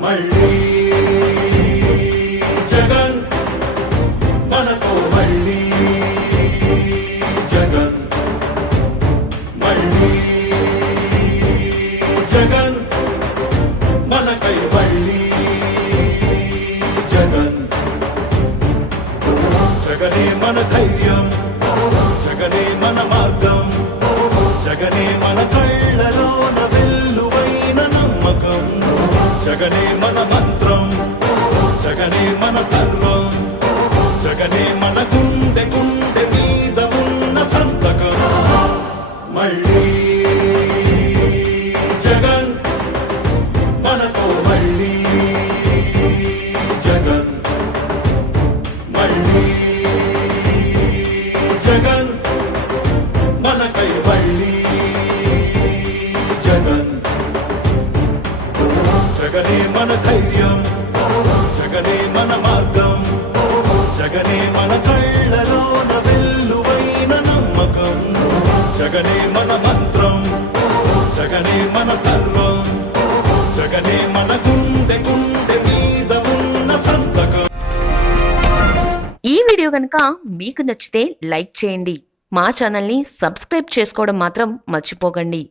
మళ్ళీ జగన్. మనతో మళ్ళీ జగన్. మళ్ళీ జగన్. మనకై మళ్ళీ జగన్. జగనే మన ధైర్యం. జగనే జగనే మన మంత్రం. జగనే మన సర్వం. జగనే మన జగనే మన ధైర్యం. జగనే మన మార్గం. జగనే మన కళ్ళలోన వెల్లువైన నమ్మకం. జగనే మన మంత్రం. జగనే మన సర్వం. జగనే మన గుండె గుండె మీద ఉన్న సంతకం. ఈ వీడియో కనుక మీకు నచ్చితే లైక్ చేయండి. మా ఛానల్ని సబ్స్క్రైబ్ చేసుకోవడం మాత్రం మర్చిపోకండి.